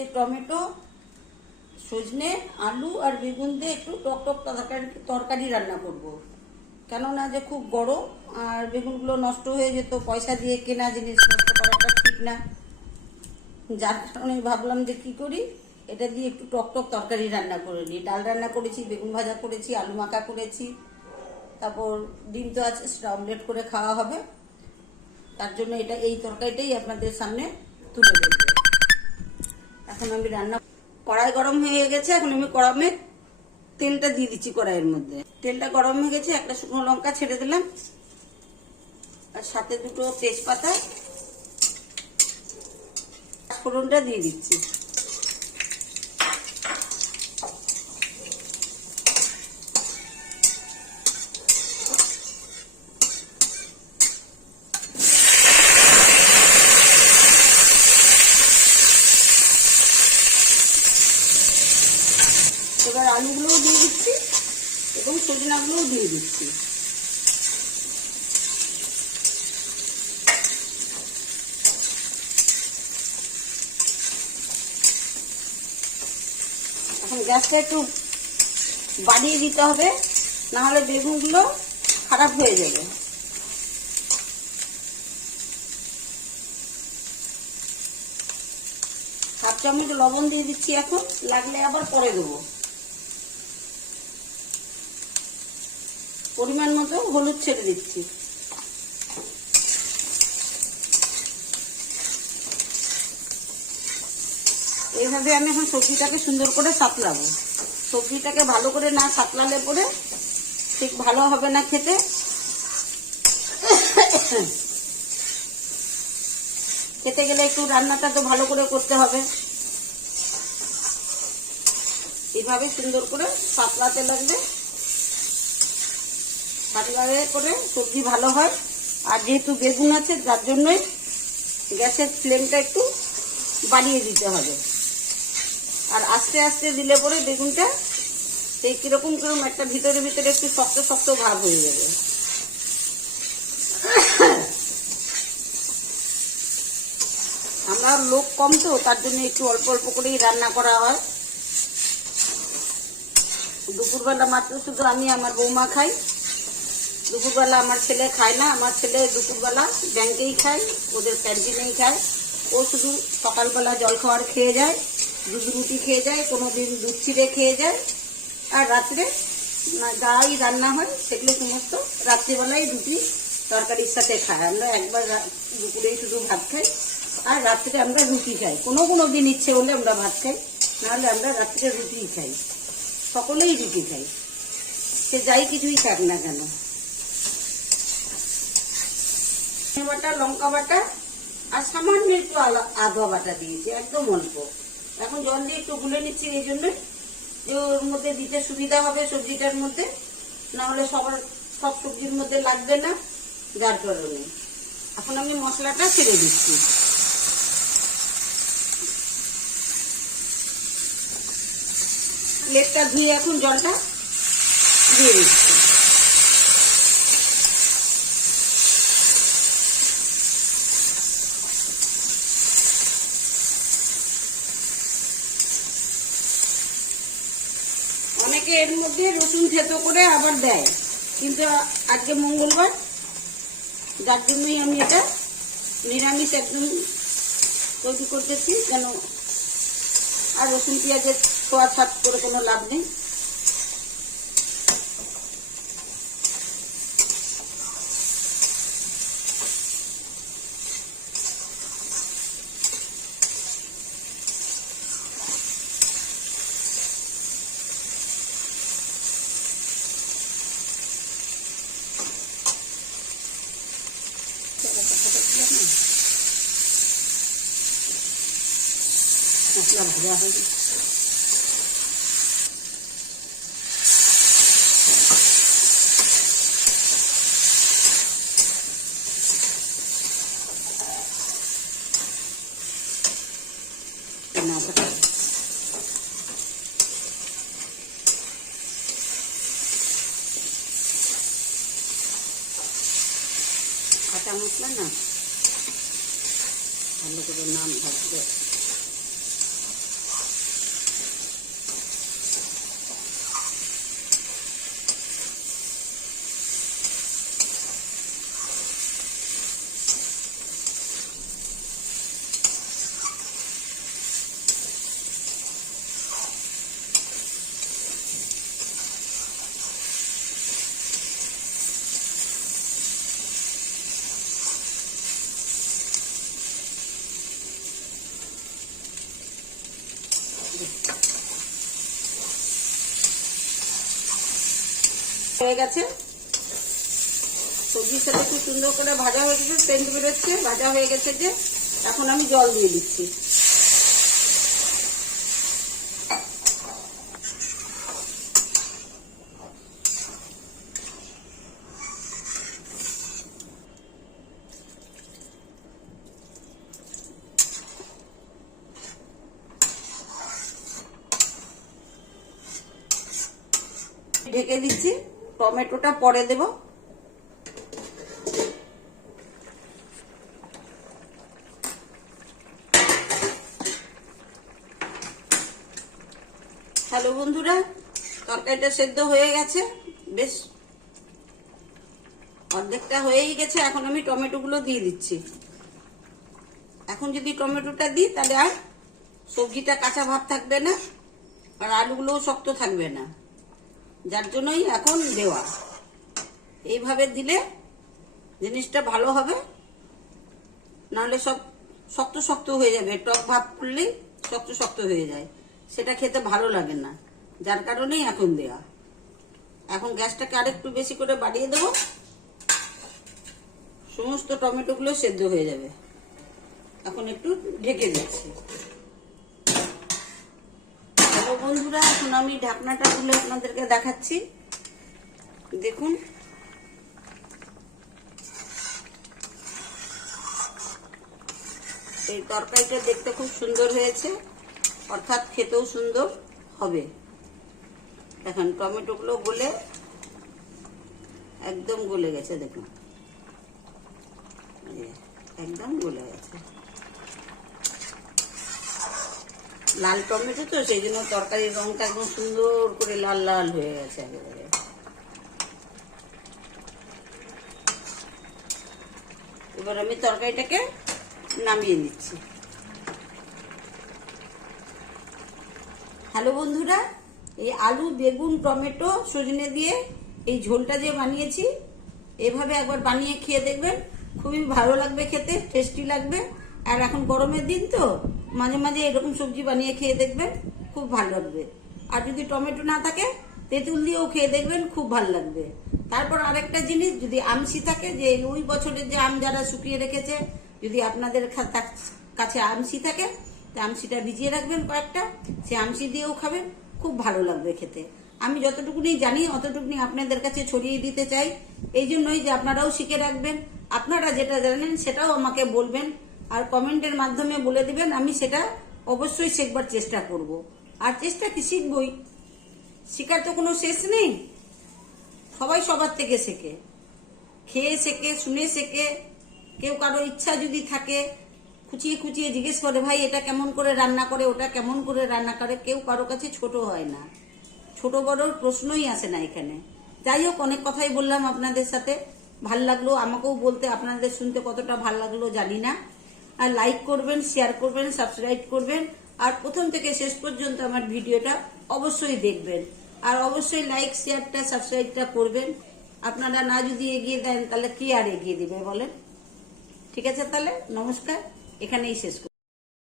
আজকে টমেটো, সজনে, আলু আর বেগুন দিয়ে একটু টক টক তরকারি তরকারি রান্না করব। কেননা যে খুব গরম আর বেগুনগুলো নষ্ট হয়ে যেত, পয়সা দিয়ে কেনা জিনিস নষ্ট করাটা ঠিক না। যার কারণে ভাবলাম যে কি করি, এটা দিয়ে একটু টক টক তরকারি রান্না করে নিই। ডাল রান্না করেছি, বেগুন ভাজা করেছি, আলু মাখা করেছি। তারপর ডিম তো আছে, সেটা অমলেট করে খাওয়া হবে। তার জন্য এটা এই তরকারিটাই আপনাদের সামনে তুলে দেবো এখন আমি রান্না কড়াই গরম হয়ে গেছে, এখন আমি গরমে তেলটা দিয়ে দিচ্ছি কড়াইয়ের মধ্যে। তেলটা গরম হয়ে গেছে, একটা শুকনো লঙ্কা ছেড়ে দিলাম, আর সাথে দুটো তেজপাতা ফোড়নটা দিয়ে দিচ্ছি এবার আলুগুলোও দিয়ে দিচ্ছি এবং সজনাগুলোও দিয়ে দিচ্ছি এখন গ্যাসটা একটু বাড়িয়ে দিতে হবে না হলে বেগুনগুলো খারাপ হয়ে যাবে। হাফ চামচ লবণ দিয়ে দিচ্ছি এখন, লাগলে আবার পরে দেবো। পরিমাণ মতো হলুদ ছেড়ে দিচ্ছি। এইভাবে আমি এখন সবজিটাকে সুন্দর করে সাতলাবো। সবজিটাকে ভালো করে না সাতলালে পরে ঠিক ভালো হবে না খেতে। খেতে গেলে একটু রান্নাটা তো ভালো করে করতে হবে। এইভাবে সুন্দর করে সাতলাতে লাগবে। সাতলালে করে সবজি ভালো হয়। আর যেহেতু বেগুন আছে, যার জন্যই গ্যাসের ফ্লেমটা একটু বাড়িয়ে দিতে হবে। আর আস্তে আস্তে দিলে পরে বেগুনটা সেই কীরকম কীরকম একটা ভিতরে ভিতরে একটু শক্ত শক্ত ভাব হয়ে যাবে। আমরা লোক কম তো, তার জন্য একটু অল্প অল্প করেই রান্না করা হয়। দুপুরবেলা মাত্র শুধু আমি আমার বৌমা খাই। দুপুরবেলা আমার ছেলে খায় না, আমার ছেলে দুপুরবেলা ব্যাংকেই খায়, ওদের ক্যান্টিনেই খায়। ও শুধু সকালবেলা জল খাওয়ার খেয়ে যায়। দুধ রুটি খেয়ে যায় কোনো দিন দুধ চিড়ে খেয়ে যায়। আর রাত্রে যাই রান্না হয়, সেগুলো সমস্ত রাত্রিবেলায় রুটি তরকারির সাথে খায়। আমরা একবার দুপুরেই শুধু ভাত খাই, আর রাত্রে আমরা রুটি খাই। কোনো কোনো দিন ইচ্ছে হলে আমরা ভাত খাই, নাহলে আমরা রাত্রে রুটিই খাই। সকলেই রুটি খাই সে যাই কিছুই খাক না কেন। বাটা লঙ্কা বাটা, আর সামান্য একটু আলা- আদা বাটা দিয়েছি, একদম অল্প। এখন জল দিয়ে একটু গুলে নিচ্ছি এই জন্য। যে ওর মধ্যে দিতে সুবিধা হবে সবজিটার মধ্যে। না হলে সবার সব সবজির মধ্যে লাগবে না, যার কারণে। এখন আমি মশলাটা ছেড়ে দিচ্ছি। প্লেটটা ধুয়ে এখন জলটা দিয়ে দিচ্ছি। অনেকে এর মধ্যে রসুন থেতো করে আবার দেয়। কিন্তু আজকে মঙ্গলবার, যার জন্যই আমি এটা নিরামিষ একদম তৈরি করতেছি কেন আর রসুন পেঁয়াজের ছোঁয়া ছাট করে কোনো লাভ নেই। মশলা ভাজা হয়ে গেছে। না ওটা কাঁচা মশলা না ভালো করে নাম ভাজবে হয়ে গেছে। সবজির সাথে খুব সুন্দর করে ভাজা হয়ে গেছে, সেন্ট বেরোচ্ছে, ভাজা হয়ে গেছে যে, এখন আমি জল দিয়ে দিচ্ছি। ঢেকে দিচ্ছি। টমেটোটা পরে দেব। হ্যালো বন্ধুরা, তরকারিটা সেদ্ধ হয়ে গেছে। বেশ, অর্ধেকটা হয়েই গেছে। এখন আমি টমেটোগুলো দিয়ে দিচ্ছি। এখন যদি টমেটোটা দিই, তাহলে আর সবজিটা কাঁচা ভাব থাকবে না, আর আলুগুলোও শক্ত থাকবে না। যার জন্যই এখন দেওয়া। এইভাবে দিলে জিনিসটা ভালো হবে। নাহলে সব শক্ত শক্ত হয়ে যাবে। টক ভাব করলেই শক্ত শক্ত হয়ে যায়। সেটা খেতে ভালো লাগে না। যার কারণেই এখন দেওয়া এখন গ্যাসটাকে আরেকটু বেশি করে বাড়িয়ে দেবো। সমস্ত টমেটোগুলো সেদ্ধ হয়ে যাবে। এখন একটু ঢেকে দিচ্ছি। হ্যালো বন্ধুরা, এখন আমি ঢাকনাটা খুলে আপনাদেরকে দেখাচ্ছি। দেখুন। এই তরকারিটা দেখতে খুব সুন্দর হয়েছে। অর্থাৎ খেতেও সুন্দর হবে। এখন টমেটোগুলো গলে একদম গলে গেছে, দেখুন। একদম গলে গেছে। লাল টমেটো তো, সেই জন্য তরকারির রংটা একদম সুন্দর করে লাল লাল হয়ে গেছে এবার আমি তরকারিটাকে নামিয়ে নিচ্ছি। হ্যালো বন্ধুরা, এই আলু, বেগুন, টমেটো, সজনে দিয়ে এই ঝোলটা যে বানিয়েছি, এভাবে একবার বানিয়ে খেয়ে দেখবেন। খুবই ভালো লাগবে খেতে, টেস্টি লাগবে। আর এখন গরমের দিন তো মাঝে মাঝে এরকম সবজি বানিয়ে খেয়ে দেখবেন খুব ভালো লাগবে। আর যদি টমেটো না থাকে, তেঁতুল দিয়েও খেয়ে দেখবেন খুব ভালো লাগবে। তারপর আরেকটা জিনিস, যদি আমসি থাকে, যে ওই বছরের যে আম যারা শুকিয়ে রেখেছে, যদি আপনাদের কাছে আমসি থাকে, তা আমসিটা ভিজিয়ে রাখবেন কয়েকটা, সে আমসি দিয়েও খাবেন, খুব ভালো লাগবে খেতে। আমি যতটুকুনি জানি, অতটুকুনি আপনাদের কাছে ছড়িয়ে দিতে চাই। এই জন্যই যে আপনারাও শিখে রাখবেন, আপনারা যেটা জানেন সেটাও আমাকে বলবেন। কমেন্টের মাধ্যমে বলে দিবেন, আমি সেটা অবশ্যই শেখবার চেষ্টা করব। আর চেষ্টা কি শিখবই? শেখার তো কোনো শেষ নেই। সবাই সবার থেকে শেখে। খেয়ে শেখে, শুনে শেখে। কেউ কারও ইচ্ছা যদি থাকে, খুচিয়ে খুচিয়ে জিজ্ঞেস করে, ভাই, এটা কেমন করে রান্না করে? ওটা কেমন করে রান্না করে? কেউ কারও কাছে ছোট হয় না। ছোট বড়র প্রশ্নই আসে না এখানে। যাই হোক, অনেক কথাই বললাম আপনাদের সাথে। ভালো লাগল আমাকেও বলতে, আপনাদের শুনতে কতটা ভালো লাগল জানি না। আর লাইক করবেন শেয়ার করবেন সাবস্ক্রাইব করবেন। আর প্রথম থেকে শেষ পর্যন্ত আমার ভিডিওটা অবশ্যই দেখবেন। আর অবশ্যই লাইক শেয়ারটা সাবস্ক্রাইবটা করবেন। আপনারা না যদি এগিয়ে দেন, তাহলে কি আর এগিয়ে দিবে বলেন? ঠিক আছে তাহলে? নমস্কার। এখানেই শেষ